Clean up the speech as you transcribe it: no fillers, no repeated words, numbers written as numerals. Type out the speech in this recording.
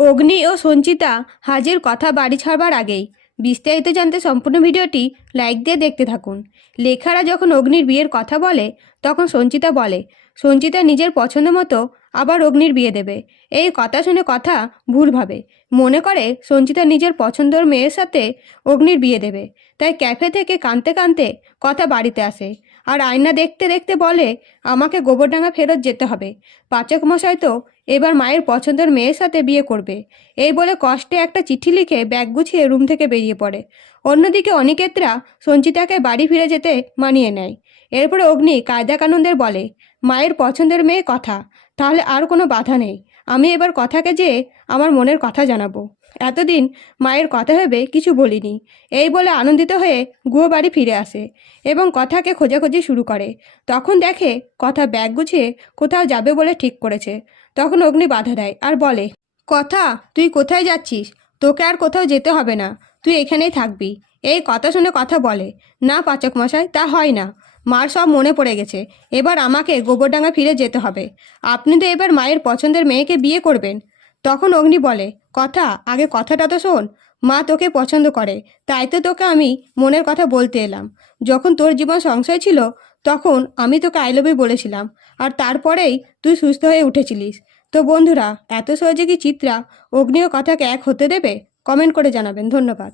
অগ্নি ও সঞ্চিতা হাজির কথা বাড়ি ছাড়বার আগেই। বিস্তারিত জানতে সম্পূর্ণ ভিডিওটি লাইক দিয়ে দেখতে থাকুন। লেখারা যখন অগ্নির বিয়ের কথা বলে তখন সঞ্চিতা বলে সঞ্চিতা নিজের পছন্দ মতো আবার অগ্নির বিয়ে দেবে। এই কথা শুনে কথা ভুল ভাবে, মনে করে সঞ্চিতা নিজের পছন্দের মেয়ের সাথে অগ্নির বিয়ে দেবে। তাই ক্যাফে থেকে কাঁদতে কাঁদতে কথা বাড়িতে আসে আর আয়না দেখতে দেখতে বলে আমাকে গোবরডাঙ্গা ফেরত যেতে হবে। পাচক মশাই তো এবার মায়ের পছন্দের মেয়ের সাথে বিয়ে করবে। এই বলে কষ্টে একটা চিঠি লিখে ব্যাগ গুছিয়ে রুম থেকে বেরিয়ে পড়ে। অন্যদিকে অনিকেতরা সঞ্চিতাকে বাড়ি ফিরে যেতে মানিয়ে নেয়। এরপরে অগ্নি কায়দা কানুনদের বলে মায়ের পছন্দের মেয়ে কথা, তাহলে আর কোনো বাধা নেই। আমি এবার কথাকে যেয়ে আমার মনের কথা জানাবো। এতদিন মায়ের কথা ভেবে কিছু বলিনি। এই বলে আনন্দিত হয়ে গুয়ো বাড়ি ফিরে আসে এবং কথাকে খোঁজাখুঁজি শুরু করে। তখন দেখে কথা ব্যাগ গুছিয়ে কোথাও যাবে বলে ঠিক করেছে। তখন অগ্নি বাধা দেয় আর বলে কথা, তুই কোথায় যাচ্ছিস? তোকে আর কোথাও যেতে হবে না, তুই এখানেই থাকবি। এই কথা শুনে কথা বলে না পাচক মশাই, তা হয় না। মার সব মনে পড়ে গেছে, এবার আমাকে গোবরডাঙ্গা ফিরে যেতে হবে। আপনি তো এবার মায়ের পছন্দের মেয়েকে বিয়ে করবেন। তখন অগ্নি বলে কথা, আগে কথাটা তো শোন। মা তোকে পছন্দ করে, তাই তো তোকে আমি মনের কথা বলতে এলাম। যখন তোর জীবন সংশয় ছিল তখন আমি তোকে আই লাভ ইউ বলেছিলাম, আর তারপরেই তুই সুস্থ হয়ে উঠেছিলিস। তো বন্ধুরা, এত সহজে কি চিত্রা অগ্নি ও কথাকে এক হতে দেবে? কমেন্ট করে জানাবেন। ধন্যবাদ।